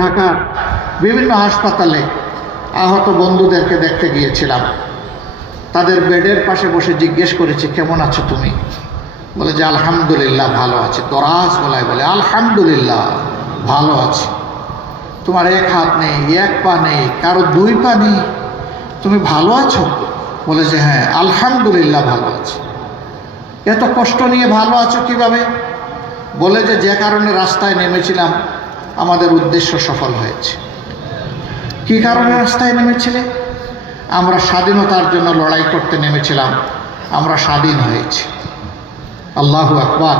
ঢাকার বিভিন্ন হাসপাতালে আহত বন্ধুদেরকে দেখতে গিয়েছিলাম। তাদের বেডের পাশে বসে জিজ্ঞেস করেছি, কেমন আছো তুমি? বলে যে আলহামদুলিল্লাহ ভালো আছি। দরাজ গলায় বলে, আলহামদুলিল্লাহ ভালো আছি। তোমার এক হাত নেই, এক পা নেই, কারো দুই পা নেই, তুমি ভালো আছো? বলে যে হ্যাঁ আলহামদুলিল্লাহ ভালো আছি। এত কষ্ট নিয়ে ভালো আছো কিভাবে? বলে যে যে কারণে রাস্তায় নেমেছিলাম আমাদের উদ্দেশ্য সফল হয়েছে। কি কারণে রাস্তায় নেমেছিলে? আমরা স্বাধীনতার জন্য লড়াই করতে নেমেছিলাম, আমরা স্বাধীন হয়েছি। আল্লাহু আকবার।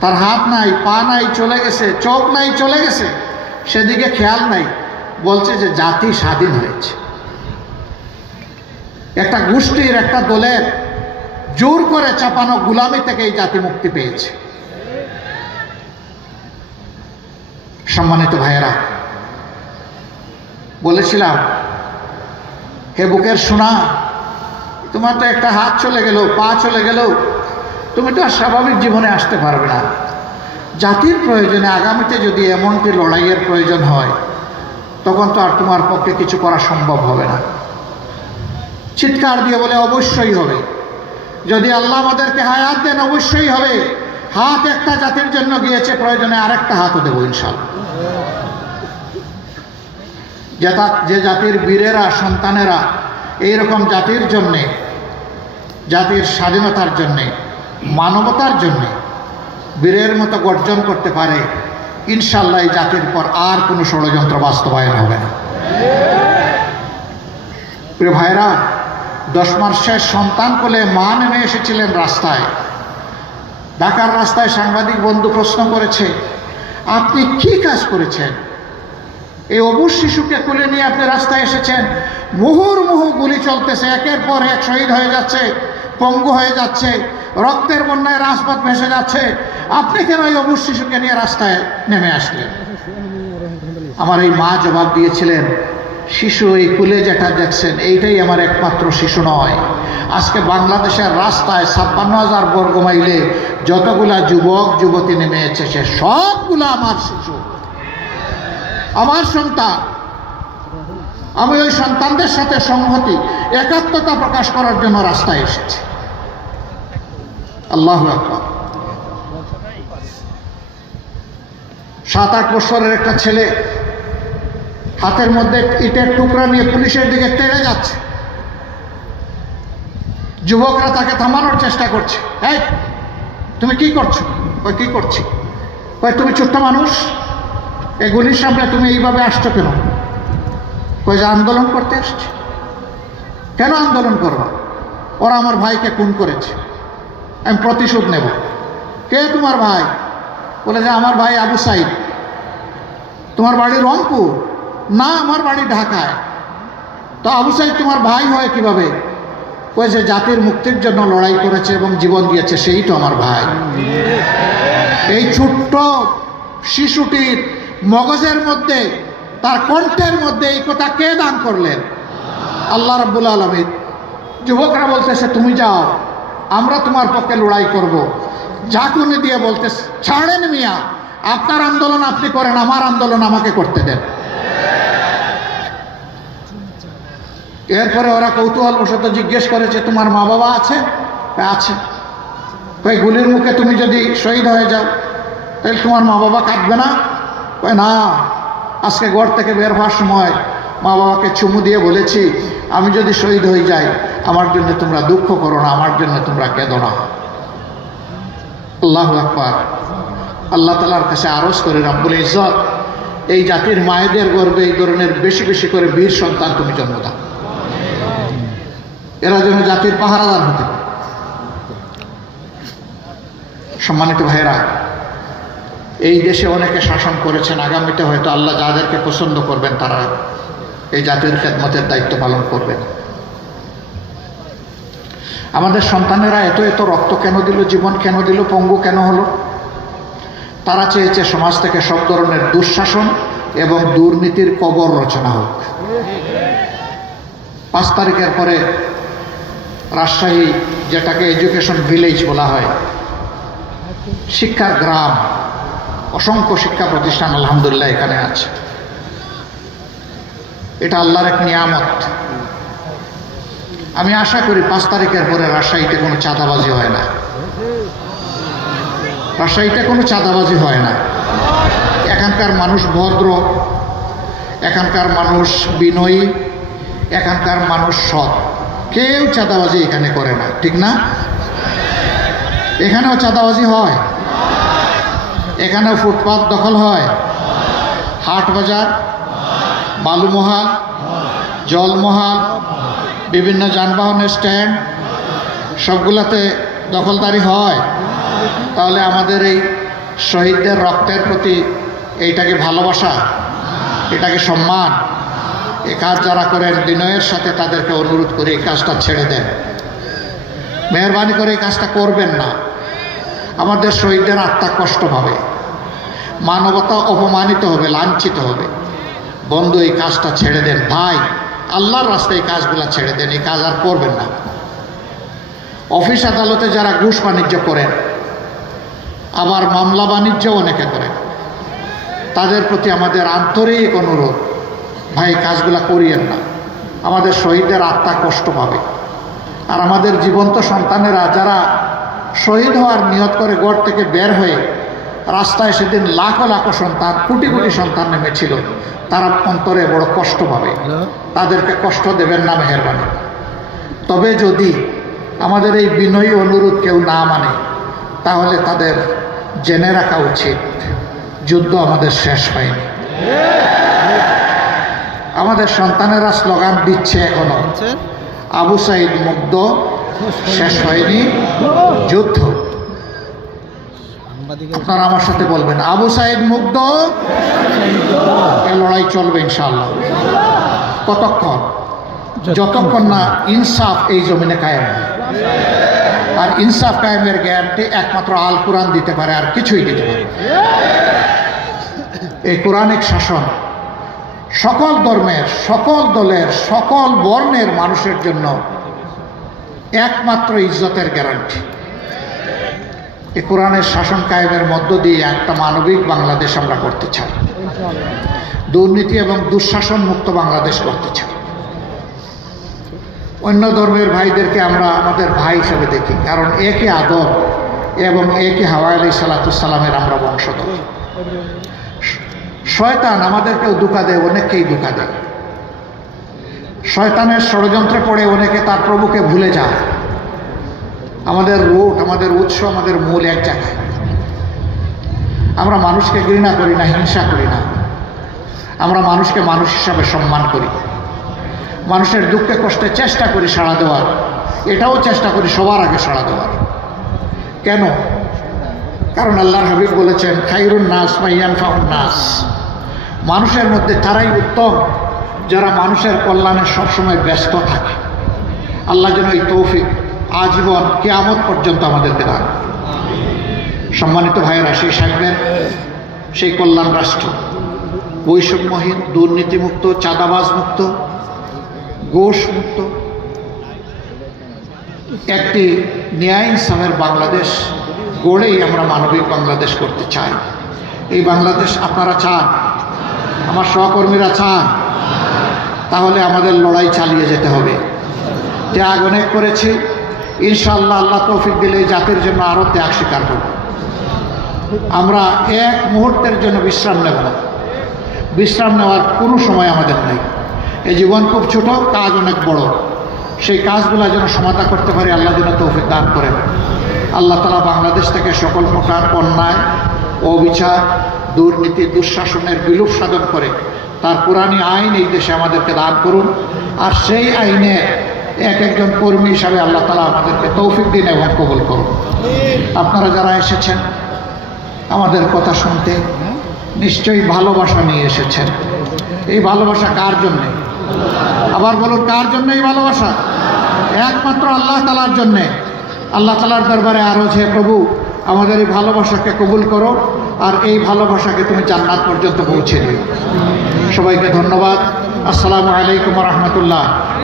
তার হাত নাই, পা নাই, চলে গেছে, চোখ নাই, চলে গেছে, সেদিকে খেয়াল নাই, বলছে যে জাতি স্বাধীন হয়েছে। একটা গোষ্ঠীর, একটা দলের জোর করে চাপানো গোলামি থেকে এই জাতি মুক্তি পেয়েছে। সম্মানিত ভাইয়েরা, বলেছিলাম হে বুকের সোনা, তোমার তো একটা হাত চলে গেল, পা চলে গেল, তুমি তো আর স্বাভাবিক জীবনে আসতে পারবে না। জাতির প্রয়োজনে আগামীতে যদি এমনটি লড়াইয়ের প্রয়োজন হয়, তখন তো আর তোমার পক্ষে কিছু করা সম্ভব হবে না। চিৎকার দিয়ে বলে অবশ্যই হবে। যদি আল্লাহ আমাদেরকে হায়াত দেন অবশ্যই হবে। হাত একটা জাতির জন্য গিয়েছে, প্রয়োজনে আরেকটা হাতও দেবো ইনশাআল্লাহ। যে জাতির বীরেরা, সন্তানেরা এইরকম জাতির জন্যে, জাতির স্বাধীনতার জন্যে, মানবতার জন্যে বীরের মতো গর্জন করতে পারে, ইনশাআল্লাহ এই জাতির পর আর কোনো ষড়যন্ত্র বাস্তবায়ন হবে না। প্রিয় ভাইরা, 10 মাসের সন্তান কোলে মা নেমে এসেছিলেন রাস্তায়। ঢাকার রাস্তায় সাংবাদিক বন্ধু প্রশ্ন করেছে, আপনি কি কাজ করেছেন? এই অবুঝ শিশুকে কোলে নিয়ে আপনি রাস্তায় এসেছেন, মুহুর্মুহু গুলি চলতেছে, একের পর এক শহীদ হয়ে যাচ্ছে, পঙ্গু হয়ে যাচ্ছে, রক্তের বন্যায় রাজপথ ভেসে যাচ্ছে, আপনি কেন এই অবুঝ শিশুকে নিয়ে রাস্তায় নেমে আসলেন? আমার এই মা জবাব দিয়েছিলেন, শিশু এই কুলে যেটা দেখছেন এইটাই আমার একমাত্র শিশু নয়। আজকে বাংলাদেশের রাস্তায় 56,000 বর্গ মাইলে যতগুলা যুবক যুবতী নেমে এসেছে সবগুলা আমার শিশু, আমার সন্তান। আমি ওই সন্তানদের সাথে সংহতি, একাত্মতা প্রকাশ করার জন্য রাস্তায় এসেছি। আল্লাহু আকবার। 7-8 বছরের একটা ছেলে হাতের মধ্যে ইটের টুকরা নিয়ে পুলিশের দিকে তেড়ে যাচ্ছে। যুবকরা তাকে থামানোর চেষ্টা করছে। এই তুমি কি করছো? ওই কি করছি? ওই তুমি ছোট্ট মানুষ, এই গুলির সামনে তুমি এইভাবে আসছো কেন? ওই যে আন্দোলন করতে আসছে। কেন আন্দোলন করবো? ওরা আমার ভাইকে খুন করেছে, আমি প্রতিশোধ নেব। কে তোমার ভাই? বলে যে আমার ভাই আবু সাইদ। তোমার বাড়ি রংপুর? না, আমার বাড়ি ঢাকায়। তো আবু সাইদ তোমার ভাই হয় কিভাবে? ওই যে জাতির মুক্তির জন্য লড়াই করেছে এবং জীবন দিয়েছে, সেই তো আমার ভাই। এই ছোট্ট শিশুটির মগজের মধ্যে, তার কণ্ঠের মধ্যে এই কথা কে দান করলেন? আল্লাহ রাব্বুল আলামিন। যুবকরা বলতেছে তুমি যাও, আমরা তোমার পক্ষে লড়াই করব। ঝাঁকুনি দিয়ে বলতে, ছাড়েন মিয়া, আপনার আন্দোলন আপনি করেন, আমার আন্দোলন আমাকে করতে দেন। এরপরে ওরা কৌতূহলবশত জিজ্ঞেস করেছে, তোমার মা বাবা আছে? আছে। ওই গুলির মুখে তুমি যদি শহীদ হয়ে যাও তাহলে তোমার মা বাবা কাঁদবে না? না, আজকে ঘর থেকে বের হওয়ার সময় মা বাবাকে চুমু দিয়ে বলেছি, আমি যদি শহীদ হয়ে যাই আমার জন্য তোমরা দুঃখ করো না, আমার জন্য তোমরা কেঁদো না। আল্লাহু আকবার। আল্লাহ তাআলার কাছে আরজ করে, রব্বুল ইজ্জত এই জাতির মায়েদের গর্ভে এই ধরনের বেশি বেশি করে বীর সন্তান তুমি জন্ম দাও, এরা যেন জাতির পাহারাদার হতে পারে। সম্মানিত ভাইয়েরা, এই দেশে অনেকে শাসন করেছেন, আগামীতে হয়তো আল্লাহ যাদেরকে পছন্দ করবেন তারা এই জাতির খেদমতের দায়িত্ব পালন করবেন। আমাদের সন্তানেরা এত এত রক্ত কেন দিল, জীবন কেন দিল, পঙ্গু কেন হলো? তারা চেয়েছে সমাজ থেকে সব ধরনের দুঃশাসন এবং দুর্নীতির কবর রচনা হোক। 5 তারিখের পরে রাজশাহী, যেটাকে এডুকেশন ভিলেজ বলা হয়, শিক্ষার গ্রাম, অসংখ্য শিক্ষা প্রতিষ্ঠান আলহামদুলিল্লাহ এখানে আছে। এটা আল্লাহর এক নিয়ামত। আমি আশা করি 5 তারিখের পরে রাজশাহীতে কোনো চাঁদাবাজি হয় না, রাজশাহীতে কোনো চাঁদাবাজি হয় না। এখানকার মানুষ ভদ্র, এখানকার মানুষ বিনয়ী, এখানকার মানুষ সৎ, কেউ চাঁদাবাজি এখানে করে না, ঠিক না? এখানেও চাঁদাবাজি হয়, এখানেও ফুটপাত দখল হয়, হাট বাজার, বালুমহাল, জলমহাল, বিভিন্ন যানবাহনের স্ট্যান্ড, সবগুলাতে দখলদারি হয়। তাহলে আমাদের এই শহীদদের রক্তের প্রতি এইটাকে ভালোবাসা, এটাকে সম্মান। এই কাজ যারা করেন বিনয়ের সাথে তাদেরকে অনুরোধ করে এই কাজটা ছেড়ে দেন, মেহরবানি করে এই কাজটা করবেন না। আমাদের শহীদদের আত্মা কষ্ট পাবে, মানবতা অপমানিত হবে, লাঞ্ছিত হবে। বন্ধু, এই কাজটা ছেড়ে দেন ভাই, আল্লাহর রাস্তায় এই কাজগুলো ছেড়ে দেন, এই কাজ আর করবেন না। অফিস আদালতে যারা ঘুষ বাণিজ্য করেন, আবার মামলা বাণিজ্য অনেকে করেন, তাদের প্রতি আমাদের আন্তরিক অনুরোধ, ভাই কাজগুলা করিয়েন না। আমাদের শহীদদের আত্মা কষ্ট পাবে। আর আমাদের জীবন্ত সন্তানেরা যারা শহীদ হওয়ার নিয়ত করে গড় থেকে বের হয়ে রাস্তায় সেদিন লাখো লাখো সন্তান, কোটি কোটি সন্তান নেমেছিল, তারা অন্তরে বড় কষ্ট পাবে। তাদেরকে কষ্ট দেবেন না মেহেরবানি। তবে যদি আমাদের এই বিনয়ী অনুরোধ কেউ না মানে, তাহলে তাদের জেনে রাখা উচিত যুদ্ধ আমাদের শেষ হয়নি। আমাদের সন্তানেরা স্লোগান দিচ্ছে এখনো, আবু সাইদ মুগ্ধ, শেষ হয়নি যুদ্ধ। আপনারা আমার সাথে বলবেন, আবু সাইদ মুগ্ধ, এই লড়াই চলবে ইনশাআল্লাহ। কতক্ষণ? যতক্ষণ না ইনসাফ এই জমিনে কায়েম হয়। আর ইনসাফ কায়েমের গ্যারান্টি একমাত্র আল কোরআন দিতে পারে, আর কিছুই দিতে পারে। এই কোরআনিক শাসন সকল ধর্মের, সকল দলের, সকল বর্ণের মানুষের জন্য একমাত্র ইজ্জতের গ্যারান্টি। এই কোরআনের শাসন কায়েমের মধ্য দিয়ে একটা মানবিক বাংলাদেশ আমরা করতে চাই, দুর্নীতি এবং দুঃশাসন মুক্ত বাংলাদেশ করতে চাই। অন্য ধর্মের ভাইদেরকে আমরা আমাদের ভাই হিসাবে দেখি, কারণ একই আদম এবং একই হাওয়া আলাইহিস সালামের আমরা বংশধর। শয়তান আমাদেরকেও ধোঁকা দেয়, অনেককেই ধোঁকা দেয়। শয়তানের ষড়যন্ত্রে পড়ে অনেকে তার প্রভুকে ভুলে যায়। আমাদের রুট, আমাদের উৎস, আমাদের মূল এক জায়গায়। আমরা মানুষকে ঘৃণা করি না, হিংসা করি না। আমরা মানুষকে মানুষ হিসাবে সম্মান করি। মানুষের দুঃখে কষ্টে চেষ্টা করি সাড়া দেওয়ার, এটাও চেষ্টা করি সবার আগে সাড়া দেওয়ার। কেন? কারণ আল্লাহর হাবিব বলেছেন, খায়রুন নাস মান ইয়ানফাউন নাস। মানুষের মধ্যে তারাই উত্তম যারা মানুষের কল্যাণে সবসময় ব্যস্ত থাকে। আল্লাহ যেন এই তৌফিক আজীবন কিয়ামত পর্যন্ত আমাদেরকে দান। সম্মানিত ভাইয়েরা, সেই সাহেবের সেই কল্যাণ রাষ্ট্র বৈষম্যহীন, দুর্নীতিমুক্ত, চাঁদাবাজ মুক্ত, ঘোষ মুক্ত একটি ন্যায় ইনসাফের বাংলাদেশ গড়েই আমরা মানবিক বাংলাদেশ করতে চাই। এই বাংলাদেশ আপনারা চান, আমার সহকর্মীরা চান, তাহলে আমাদের লড়াই চালিয়ে যেতে হবে। ত্যাগ অনেক করেছি, ইনশাআল্লাহ আল্লাহ তৌফিক দিলে এই জাতির জন্য আরও ত্যাগ স্বীকার করব। আমরা এক মুহূর্তের জন্য বিশ্রাম নেব না। বিশ্রাম নেওয়ার কোনো সময় আমাদের নেই। এই জীবন খুব ছোট, কাজ অনেক বড়। সেই কাজগুলো যেন সমাধা করতে পারি, আল্লাহ যেন তৌফিক দান করেন। আল্লাহ তাআলা বাংলাদেশ থেকে সকল প্রকার অন্যায়, অবিচার, দুর্নীতি, দুঃশাসনের বিলোপ সাধন করে তার কোরআনী আইন এই দেশে আমাদেরকে দান করুন। আর সেই আইনে এক একজন কর্মী হিসাবে আল্লাহ তাআলা আমাদেরকে তৌফিক দিন এবং কবুল করুন। আপনারা যারা এসেছেন আমাদের কথা শুনতে, নিশ্চয়ই ভালোবাসা নিয়ে এসেছেন। এই ভালোবাসা কার জন্যে? আবার বলুন, কার জন্য এই ভালোবাসা? একমাত্র আল্লাহ তাআলার জন্যে। আল্লাহ তাআলার দরবারে আরজ, হে প্রভু, আমাদের এই ভালোবাসাকে কবুল করো, আর এই ভালোবাসাকে তুমি জান্নাত পর্যন্ত পৌঁছে দিও। সবাইকে ধন্যবাদ। আসসালামু আলাইকুম ওয়া রাহমাতুল্লাহ।